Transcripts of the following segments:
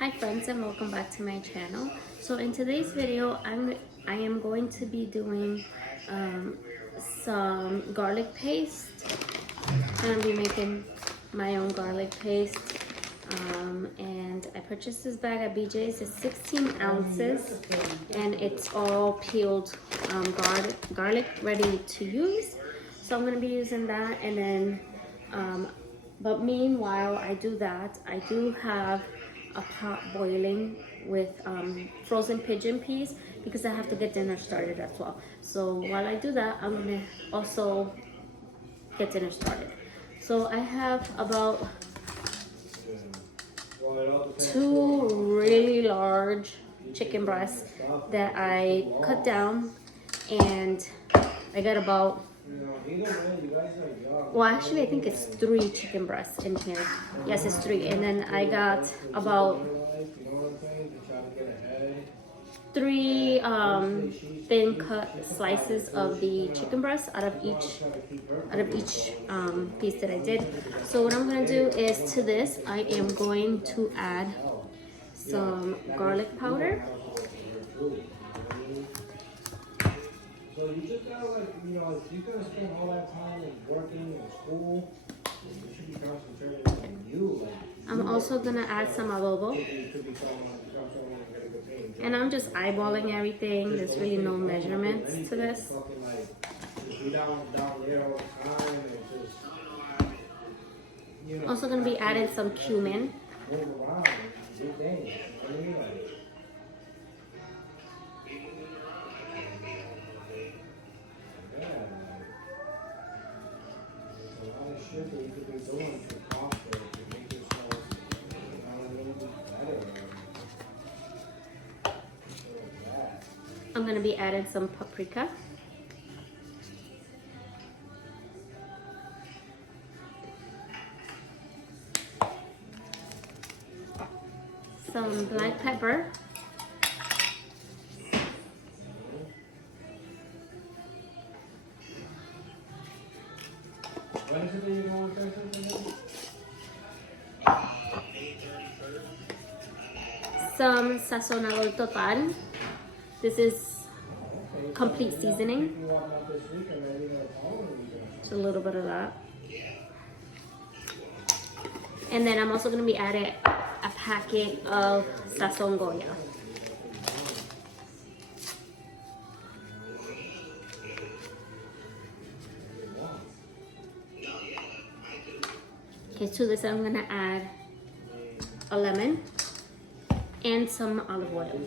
Hi friends, and welcome back to my channel. So in today's video I am going to be doing some garlic paste. I'm going to be making my own garlic paste, and I purchased this bag at BJ's. It's 16 ounces and it's all peeled garlic ready to use. So I'm going to be using that, and then but meanwhile I do that, I do have a pot boiling with frozen pigeon peas because I have to get dinner started as well. So while I do that, I'm gonna also get dinner started. So I have about 2 really large chicken breasts that I cut down, and I got about, well, actually I think it's 3 chicken breasts in here. Yes, it's 3. And then I got about 3 thin cut slices of the chicken breast out of each piece that I did. So what I'm gonna do is, to this I am going to add some garlic powder. So you just gotta, like, if you're gonna spend all that time working in school, you should be concentrating on you. I'm also gonna add some adobo. And I'm just eyeballing everything. There's really no measurements to this. Also gonna be adding some cumin. I'm gonna be adding some paprika. Some black pepper. When is it that you're going to Texas? Some sazonador total. This is complete seasoning. Just a little bit of that. And then I'm also going to be adding a packet of Sazon Goya. Okay, to this I'm going to add a lemon and some olive oil.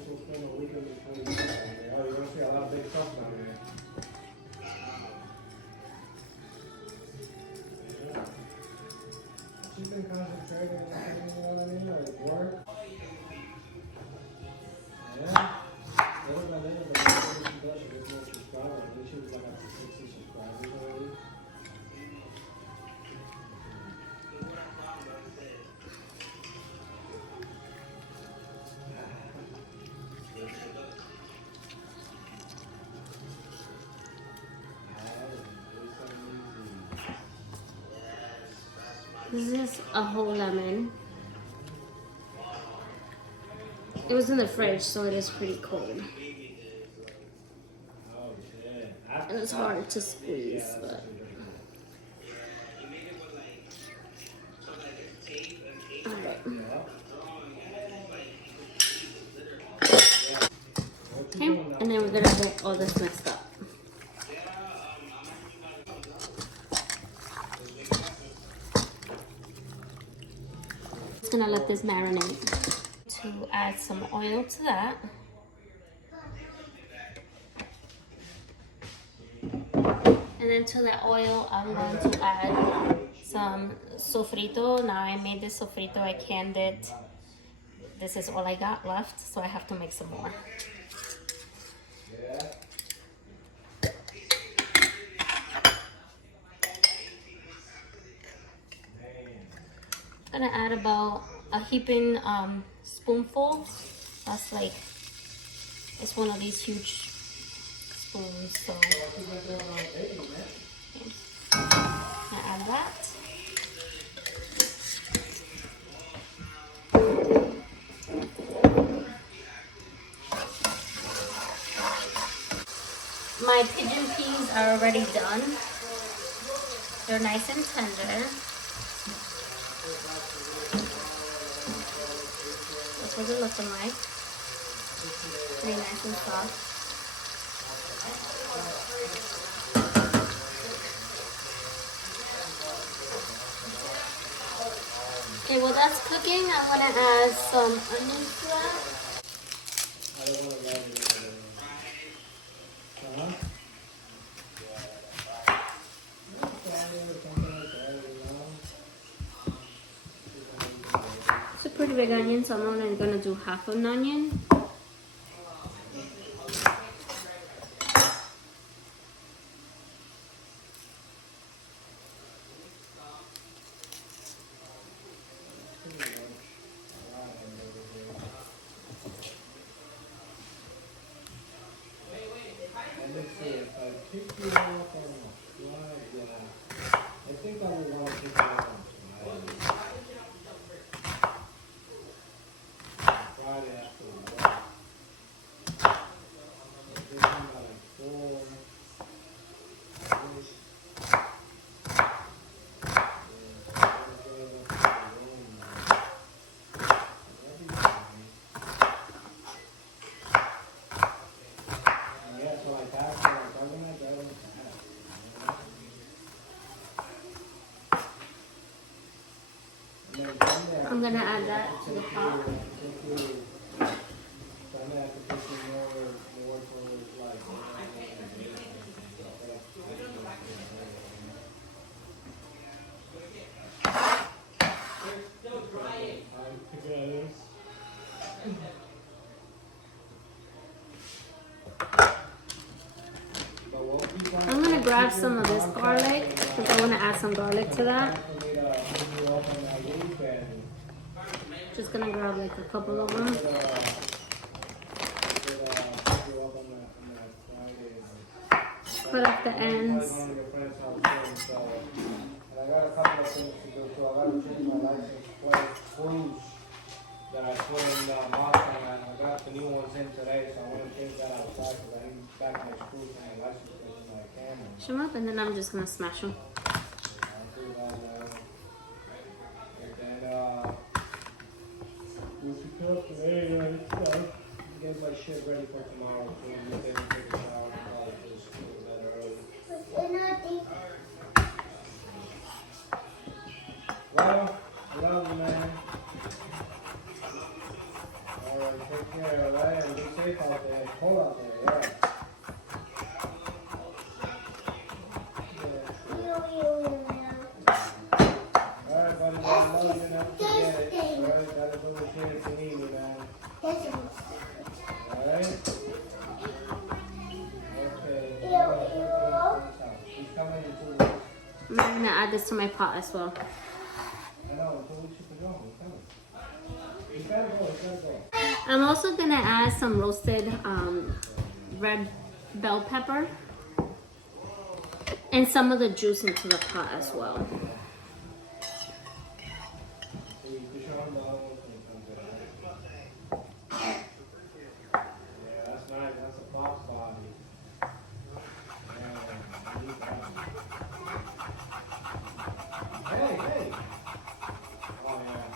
She's been concentrating on work. Yeah. This is a whole lemon. It was in the fridge, so it is pretty cold. And it's hard to squeeze, but. Alright. Okay, and then we're gonna get all this mixed up. Just gonna let this marinate. To add some oil to that. And then to the oil, I'm going to add some sofrito. Now I made this sofrito, I canned it. This is all I got left, so I have to make some more. I'm gonna add about a heaping spoonful. That's like, it's one of these huge spoons. So I add that. my pigeon peas are already done. They're nice and tender. That's what they're looking like. Pretty nice and soft. Okay, while that's cooking, I'm gonna add some onions to that. I don't want to let it. Uh-huh. It's a pretty big onion, so I'm only gonna do half an onion. I'm gonna add that to the pot. I'm gonna grab some of this garlic because I want to add some garlic to that. Just gonna grab like a couple of them. Cut off the ends. I got a couple of things to do too. I got to change my license plate screws that I put in the Mustang. I got the new ones in today, so I want to change that outside because I need back my screws and my license plate in my camera. Mash them up and then I'm just gonna smash them. I'll do that now. And then, we'll pick up today and get my shit ready for tomorrow. So we can take a shower and probably just go to bed early. Well, I love you, man. Alright, take care, alright? And be safe out there. It's cold out there, yeah. Alright, buddy, I love you. Never forget it. Alright, gotta go with you if you need me, man. Alright? Okay. He's coming in 2 weeks. I'm gonna add this to my pot as well. I know, 2 weeks you can go. He's coming. He's gotta go, he's gotta go. I'm also gonna add some roasted red bell pepper and some of the juice into the pot as well. So you push on the other one and it comes out. Yeah, that's nice. That's a fox body. Yeah, I need that. Hey, hey! Oh, yeah.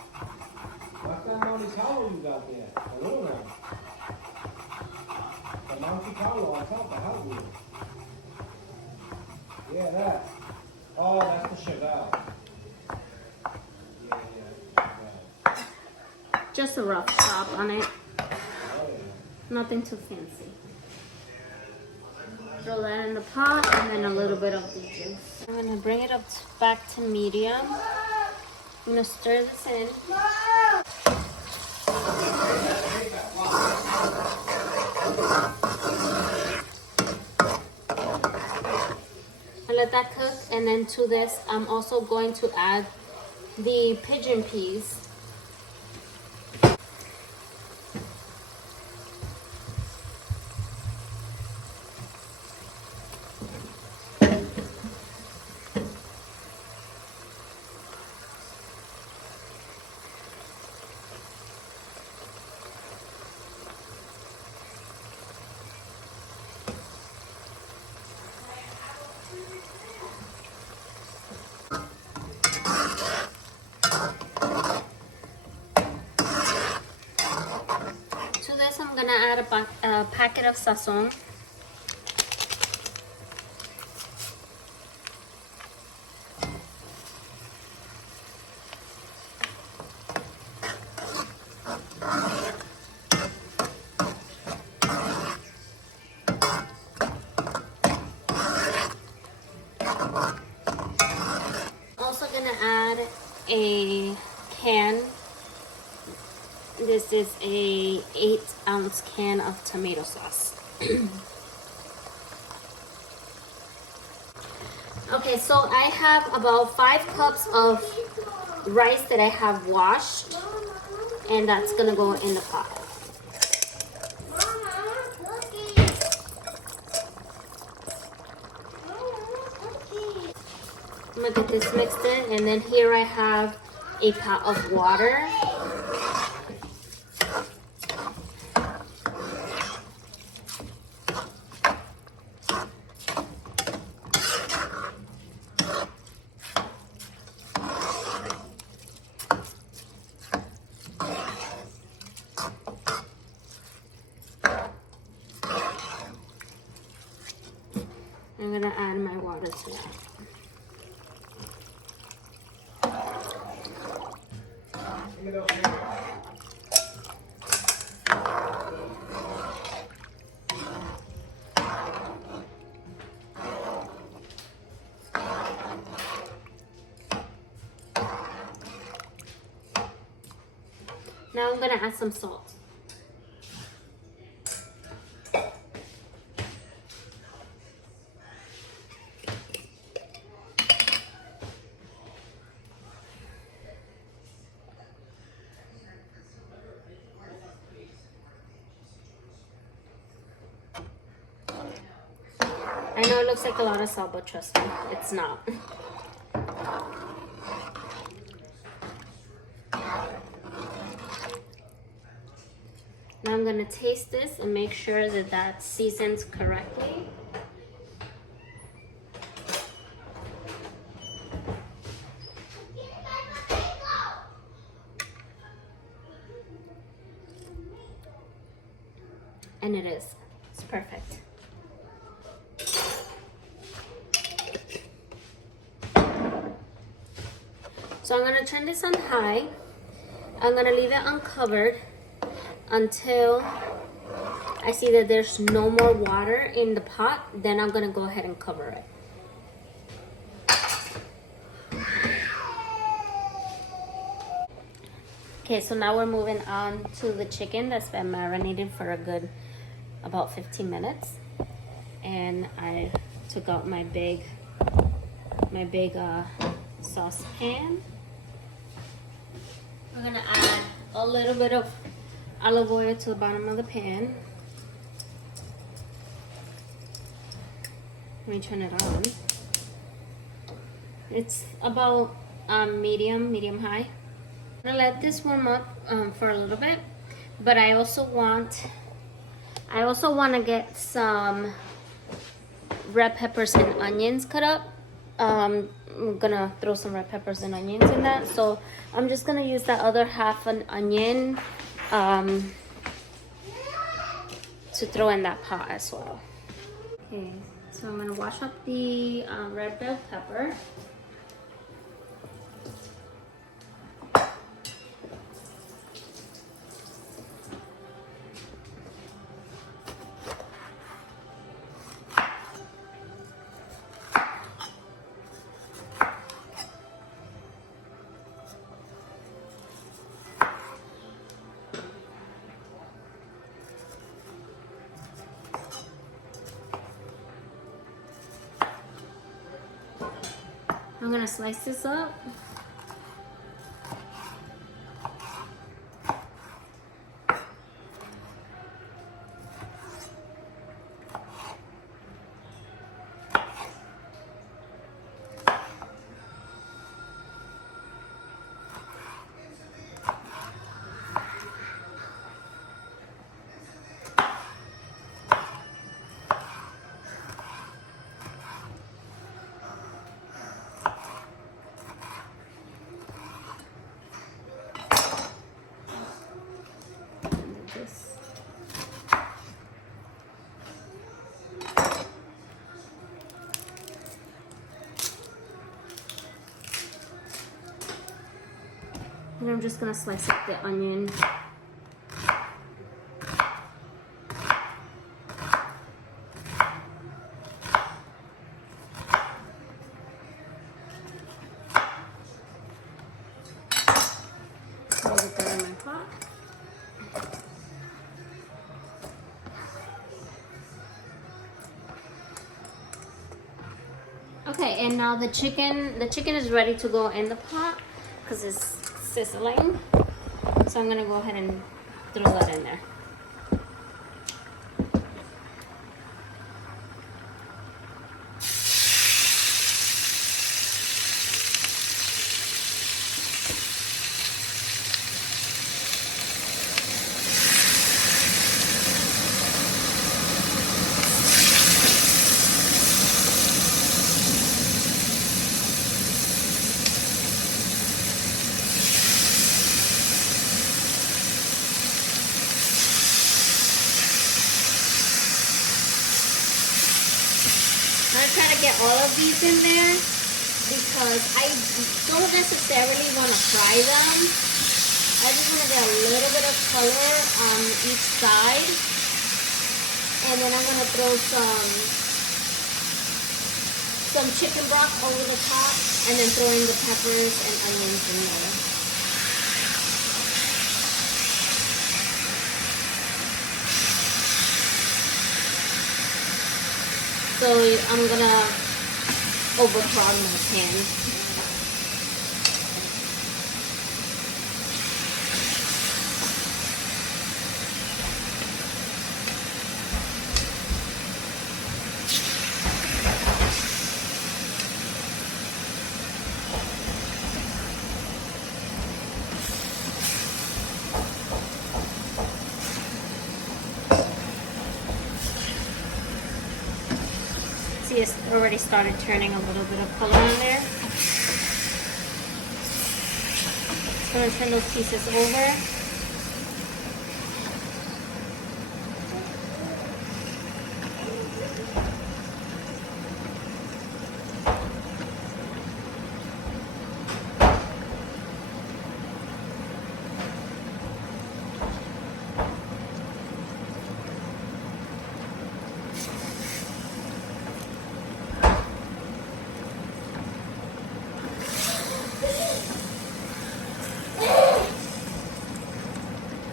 What's that Monte Carlo you got there? A little one. The Monte Carlo on top, the Hot Wheels. Yeah, that. Oh, that's the Chevelle. Yeah, yeah. Just a rough chop on it. Oh, yeah. Nothing too fancy. Throw that in the pot and then a little bit of the juice. I'm gonna bring it up back to medium. I'm gonna stir this in. I let that cook, and then to this, I'm also going to add the pigeon peas. gonna add a packet of sazon. Also gonna add a can. This is a 8-ounce can of tomato sauce. Okay, so I have about 5 cups of rice that I have washed, and that's gonna go in the pot. I'm gonna get this mixed in, and then here I have a pot of water. I'm gonna add my water to that. Now I'm gonna add some salt. I know it looks like a lot of salt, but trust me, it's not. Now I'm gonna taste this and make sure that that seasons correctly. And it is. It's perfect. So I'm gonna turn this on high. I'm gonna leave it uncovered until I see that there's no more water in the pot. Then I'm gonna go ahead and cover it. Okay, so now we're moving on to the chicken that's been marinated for a good about 15 minutes. And I took out my big saucepan. We're gonna add a little bit of olive oil to the bottom of the pan. Let me turn it on. It's about medium high. I'm gonna let this warm up for a little bit, but I also want to get some red peppers and onions cut up. I'm gonna throw some red peppers and onions in that, so I'm just gonna use that other half an onion to throw in that pot as well. Okay, so I'm gonna wash up the red bell pepper. I'm gonna slice this up. And I'm just gonna slice up the onion. Hold it there in my pot. Okay, and now the chicken is ready to go in the pot because it's sizzling. So I'm gonna go ahead and throw that in there. I'm gonna try to get all of these in there because I don't necessarily want to fry them. I just want to get a little bit of color on each side. And then I'm going to throw some chicken broth over the top and then throw in the peppers and onions in there. So I'm gonna overcrowd my pan. See, it's already started turning a little bit of color in there. Just gonna turn those pieces over.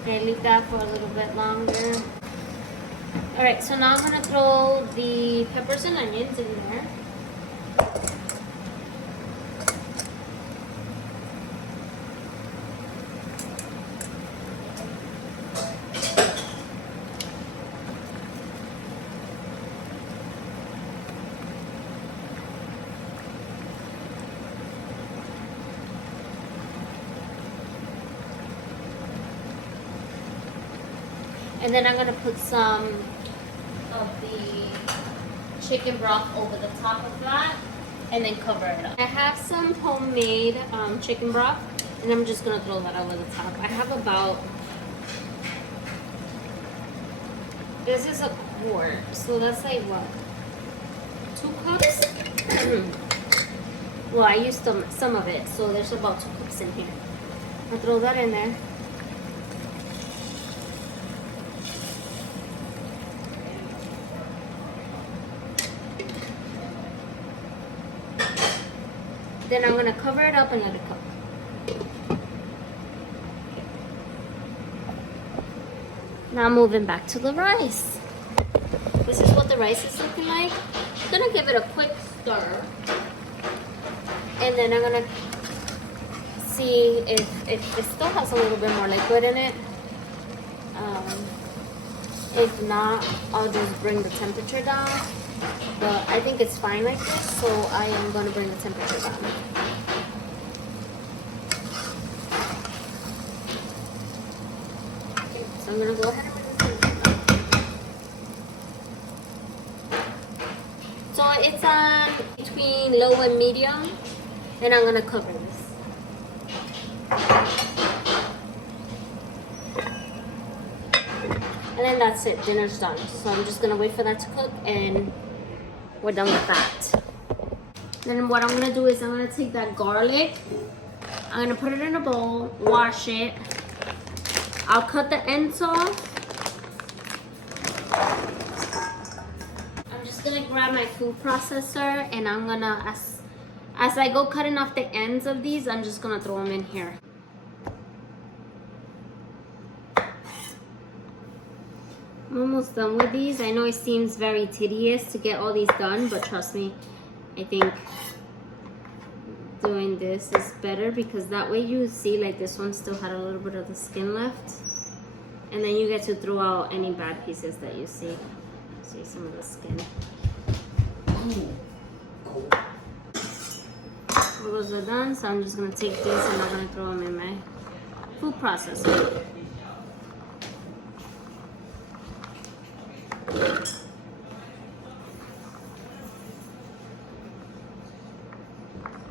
And leave that for a little bit longer. Alright, so now I'm gonna throw the peppers and onions in there. And then I'm gonna put some of the chicken broth over the top of that and then cover it up. I have some homemade chicken broth and I'm just gonna throw that over the top. I have about, this is a quart, so that's like what, 2 cups? Well, I used some of it, so there's about 2 cups in here. I'll throw that in there. Then I'm gonna cover it up and let it cook. Now moving back to the rice. This is what the rice is looking like. I'm gonna give it a quick stir. And then I'm gonna see if it still has a little bit more liquid in it. If not, I'll just bring the temperature down. But I think it's fine like this, so I am going to bring the temperature down. Okay, so I'm going to go ahead and bring the temperature down. So it's on between low and medium, and I'm going to cover this. And then that's it, dinner's done. So I'm just gonna wait for that to cook and we're done with that. Then what I'm gonna do is I'm gonna take that garlic. I'm gonna put it in a bowl, wash it. I'll cut the ends off. I'm just gonna grab my food processor and I'm gonna, as I go cutting off the ends of these, I'm just gonna throw them in here. I'm almost done with these. I know it seems very tedious to get all these done, but trust me, I think doing this is better because that way you see like this one still had a little bit of the skin left, and then you get to throw out any bad pieces that you see. See some of the skin. All those are done, so I'm just gonna take these and I'm gonna throw them in my food processor.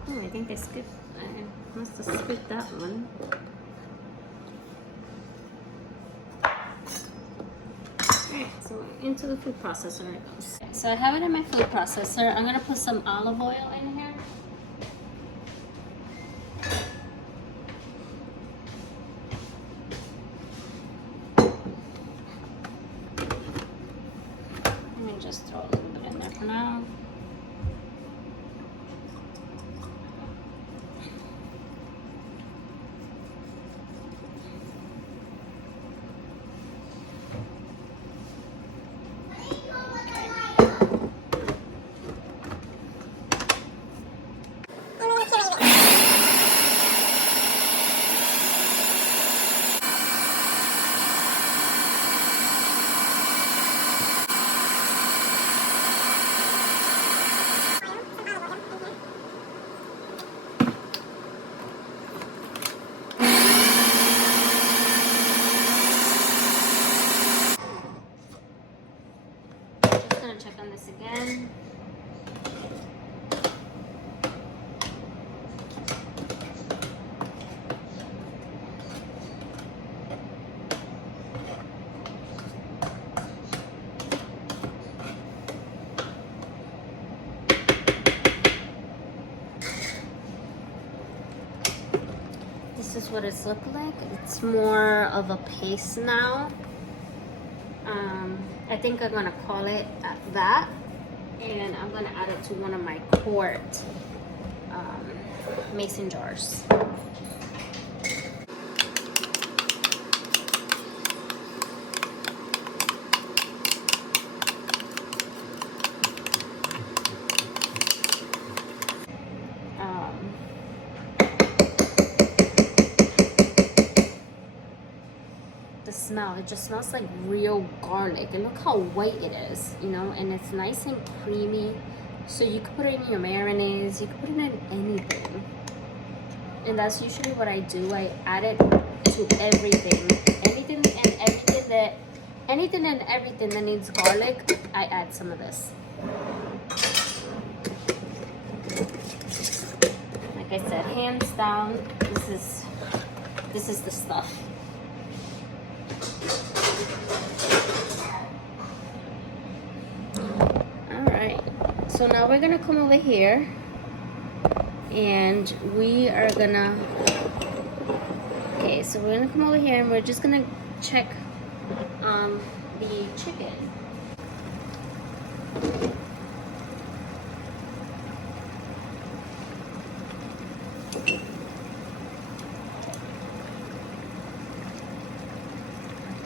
Oh, I think I skipped. I must have skipped that one. Alright, so into the food processor it goes. So I have it in my food processor. I'm gonna put some olive oil in here. Let me just throw a little bit in there for now. Check on this again. This is what it's looked like. It's more of a paste now. I think I'm gonna call it that, and I'm gonna add it to one of my quart mason jars. Smell, it just smells like real garlic, and look how white it is, you know, and it's nice and creamy, so you could put it in your mayonnaise, you could put it in anything, and that's usually what I do. I add it to everything and everything that needs garlic. I add some of this. Like I said, hands down, this is the stuff. So now we're gonna come over here and we are gonna, okay, so we're gonna come over here and we're just gonna check the chicken.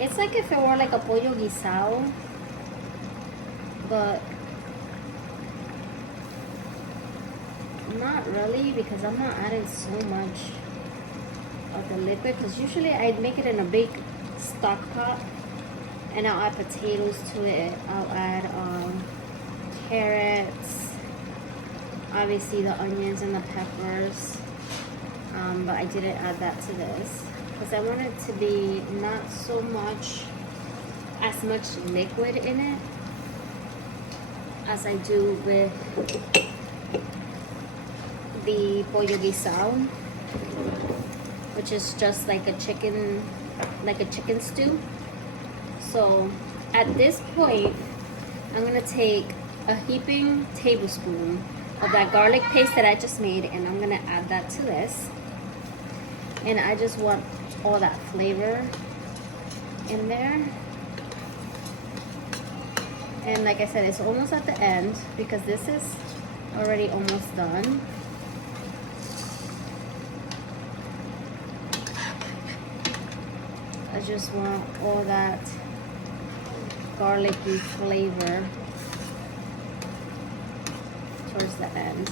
It's like if it were like a pollo guisado, but not really, because I'm not adding so much of the liquid, because usually I'd make it in a big stock pot and I'll add potatoes to it. I'll add carrots, obviously the onions and the peppers, but I didn't add that to this because I want it to be not so much as much liquid in it as I do with the pollo guisado, which is just like a chicken stew. So at this point, I'm gonna take a heaping tablespoon of that garlic paste that I just made, and I'm gonna add that to this. And I just want all that flavor in there. And like I said, it's almost at the end because this is already almost done. I just want all that garlicky flavor towards the end.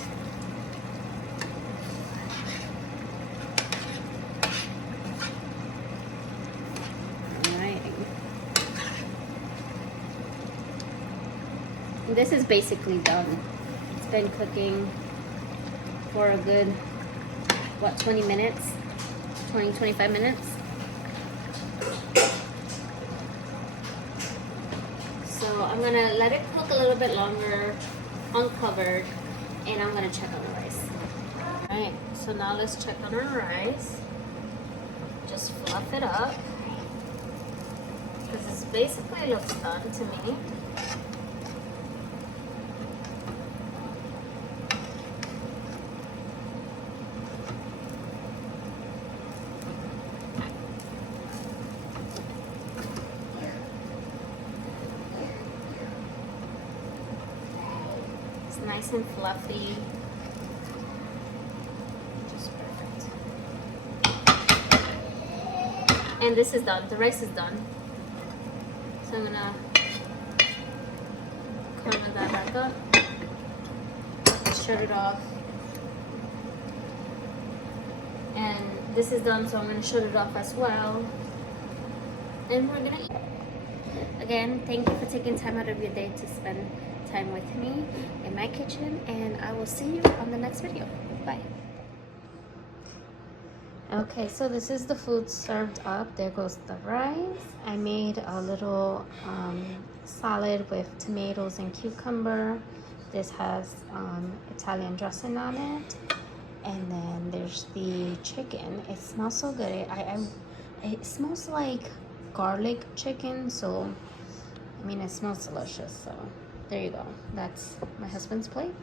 Alright. This is basically done. It's been cooking for a good, what, 20 minutes? 25 minutes. So I'm gonna let it cook a little bit longer, uncovered, and I'm gonna check on the rice. Alright, so now let's check on our rice. Just fluff it up, because this basically looks done to me. Nice and fluffy. Just perfect. And this is done. The rice is done. So I'm gonna cover that back up. Shut it off. And this is done, so I'm gonna shut it off as well. And we're gonna eat. Again, thank you for taking time out of your day to spend time with me in my kitchen, and I will see you on the next video. Bye. Okay, so this is the food served up. There goes the rice. I made a little salad with tomatoes and cucumber. This has Italian dressing on it, and then there's the chicken. It smells so good. It smells like garlic chicken, so I mean, it smells delicious. So there you go. That's my husband's plate.